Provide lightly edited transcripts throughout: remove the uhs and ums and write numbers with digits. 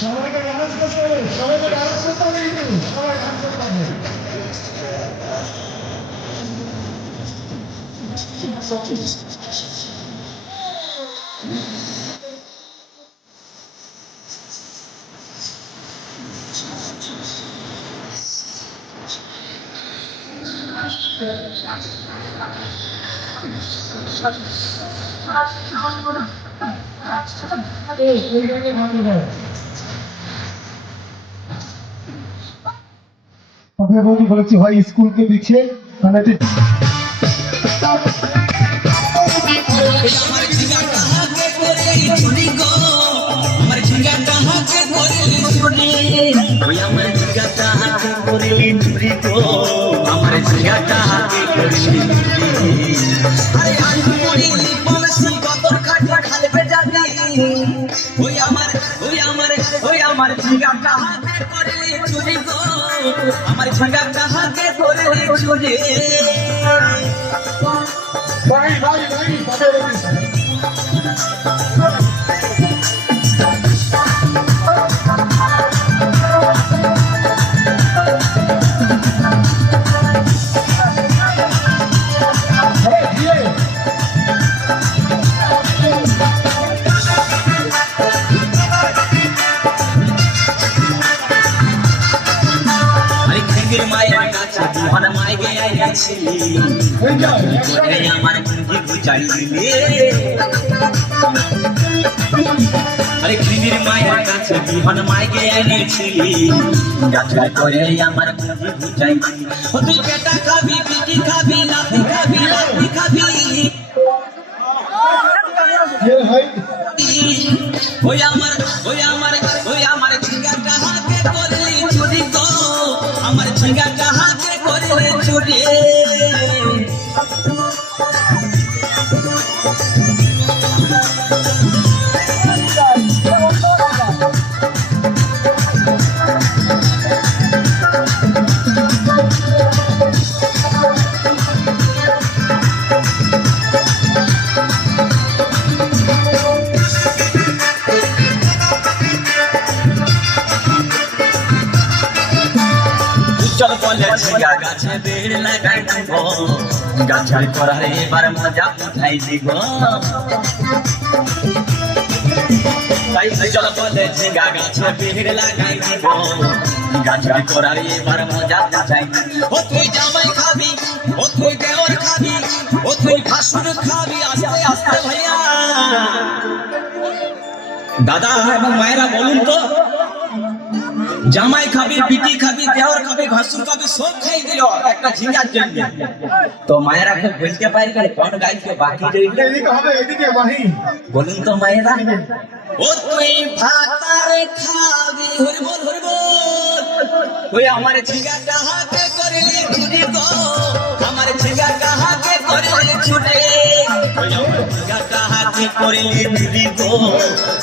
সবাইকে ডান্স করতে হবে, সবাইকে ডান্স করতে হবে, কিন্তু সবাই ডান্স করতে হবে। আমি বলেছি ভাই স্কুলকে দিচ্ছে মানে আমার ঝিঙ্গাটা হাতে করে চুরি গো, আমার ঝিঙ্গাটা হাতে করে চুরি। ভাই ভাই ভাই মায়ের কাছে বিহান মাইকে আইছি, আমার মুখে বুঝাই দিলে। আরে খিদির মায়ের কাছে বিহান মাইকে আইছি, গাছড়া করে আমার মুখে বুঝাই দিলে। ও তুই পেটা খাবি, পিটি খাবি, লাঠি খাবি, লাঠি খাবি। ওই আমার ঝিঙ্গাটা হাতে করলি চুরি গো, আমার ঝিঙ্গাটা হাতে করলি চুরি। চল বলে ঝিঙ্গা গাছে বেড় লাগাই দিব, গাছের করার এবার মজা উঠাই দিব। চল বলে ঝিঙ্গা গাছে বেড় লাগাই দিব, গাছের করার এবার মজা উঠাই দিব। ও তুই জামাই খাবি, ও তুই দেওর খাবি, ও তুই ভাসুর খাবি, আস্তে আস্তে ভাইয়া। দাদা এবং মায়েরা বলুন তো, জামাই খাবি, পিটি খাবি, দেওর খাবি, ভাসুর খাবি, সব খাই দিল একটা ঝিঙ্গার জন্য। তো মায়েরা খুব বলতে পারি কোন গাইকে বাকি রইল, বলুন তো মায়েরা। ও তুই ভাতার খাবি, হরিবল হরিবল, ওই আমার ঝিঙ্গাটা হাতে করলি চুরি গো, আমার ঝিঙ্গাটা হাতে করলি চুরি। ওই আমার ঝিঙ্গাটা হাতে করলি চুরি গো,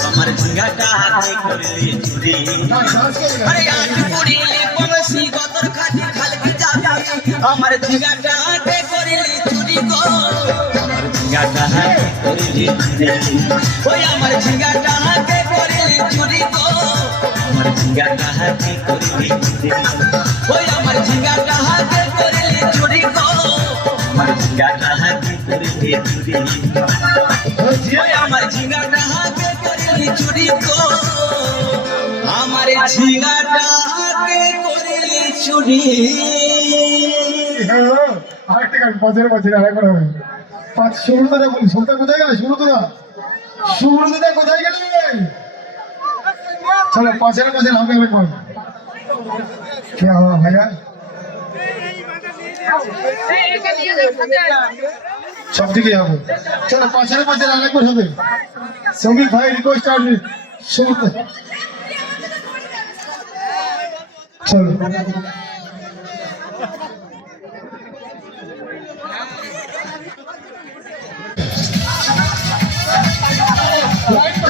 আমার ঝিঙ্গাটা হাতে করলি চুরি। আরে আট পড়িলে বংশী গতর খাটি খালকি যাবি, আমার ঝিঙ্গাটা হাতে করলি চুরি গো, আমার ঝিঙ্গাটা হাতে করলি চুরি। ওই আমার ঝিঙ্গাটা হাতে করলি চুরি গো, আমার ঝিঙ্গাটা হাতে করলি চুরি। ওই আমার ঝিঙ্গাটা হাতে করলি চুরি গো, আমার ঝিঙ্গাটা হাতে করলি চুরি। ওই আমার ঝিঙ্গাটা কি চুরি গো আমার ঝিঙাটাকে করলি চুরি আরেকটা গান বাজারে বাজারে আরেকবার হবে পাঁচ সুব্রতদা বলি সন্ধ্যা কোথায় গেলে সুব্রতদা সুব্রতদা কোথায় গেলে চলো পাঁচের বাজারে হবে একবার কে হওয়া ভাইয়া সব দিকে যাবো চলো পাঁচের বাজারে আরেকবার হবে সঙ্গীত ভাই রিকোয়েস্ট আর সুব্রত চলো Right.